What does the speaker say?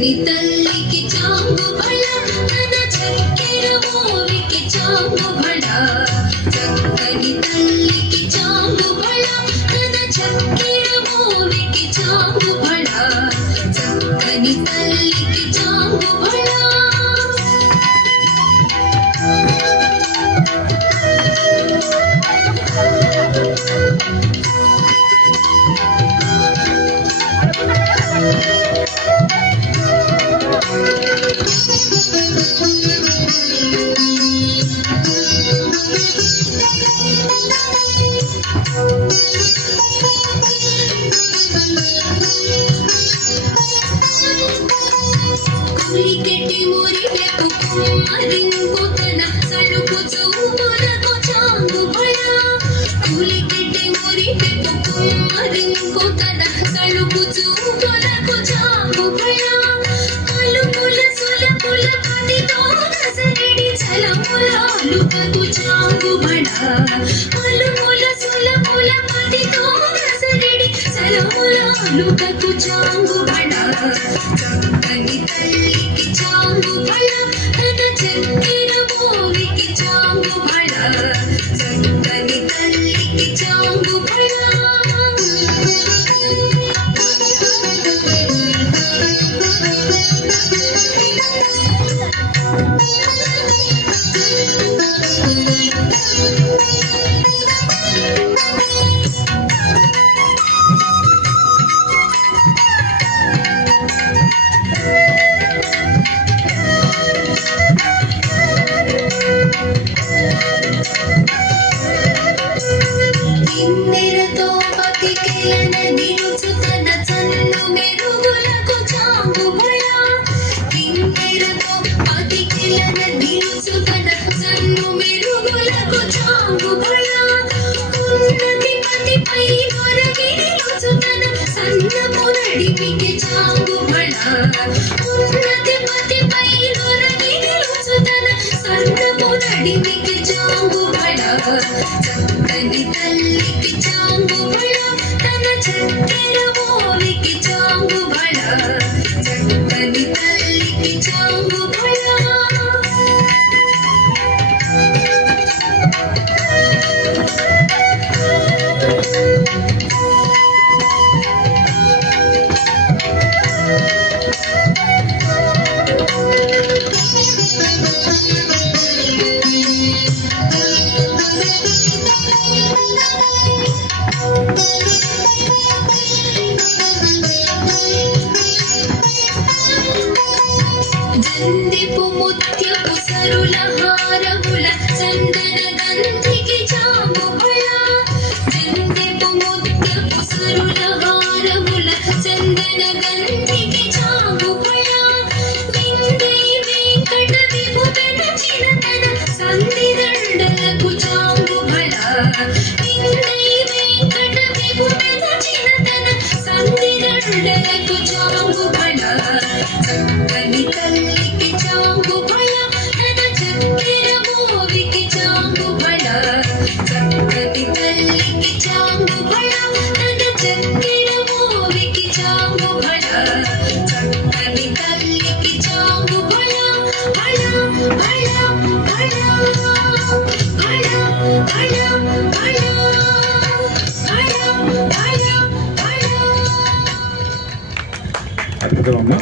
చక్కని తల్లికి చాంగు బళ తన చక్కెర మోవికి చాంగు బళ చక్కని తల్లికి చాంగు బళ తన చక్కెర మోవికి చాంగు బళ చక్కని తల్లికి చాంగు బళ కులికెట్టి మురిపెపు కుమ్మరింకు తన సలుపు చూపులకు చాంగు బళ కులికెట్టి మురిపెపు కుమ్మరింకు తన సలుపు చూపులకు చాంగు బళ కలుపుల సులపుల పతితో నసరెడి చలములాలుకకు చాంగు బళ కలుపుల సులపుల పతితో నసరెడి చలములాలుకకు చాంగు బళ చక్కని తల్లికి చాంగు బళ తన చక్కెర మోవికి చాంగు బళ చక్కని తల్లికి చాంగు బళ కిన్నెరతో పతికెలన నిలుచు తన చన్ను మెరుగులకు చాంగు బళ కిన్నెరతో పతికెలన నిలుచు తన చన్ను మెరుగులకు చాంగు బళ ఉన్నతి పతిపై ఒరగి నిలుచు తన సన్నపు నడిమికి చాంగు బళ ఉన్నతి పతిపై ఒరగి నిలుచు తన సన్నపు నడిమికి చాంగు బళ చక్కని తల్లికి చాంగు బళ తన చక్కెర మోవికి చాంగు బళ చక్కని తల్లికి చాంగు బళ జందిపు ముత్యపు సరుల హారముల చందన గంధికి చాంగు బళ జందిపు ముత్యపు సరుల హారముల చందన గంధికి చాంగు బళ విందై వెంకట విభు పెనచిన తన సంధిదండలకు చాంగు బళ విందై వెంకట విభు పెనచిన తన సంధిదండలకు చాంగు బళ చక్కని తల్లికి చాంగు బళ తన చక్కెర మోవికి చాంగు బళ చక్కని తల్లికి చాంగు బళ తన చక్కెర మోవికి చాంగు బళ చక్కని తల్లికి చాంగు బళ బళ బళ బళ బళ బళ బళ బళ బళ బళ అద్భుతం అమ్మా.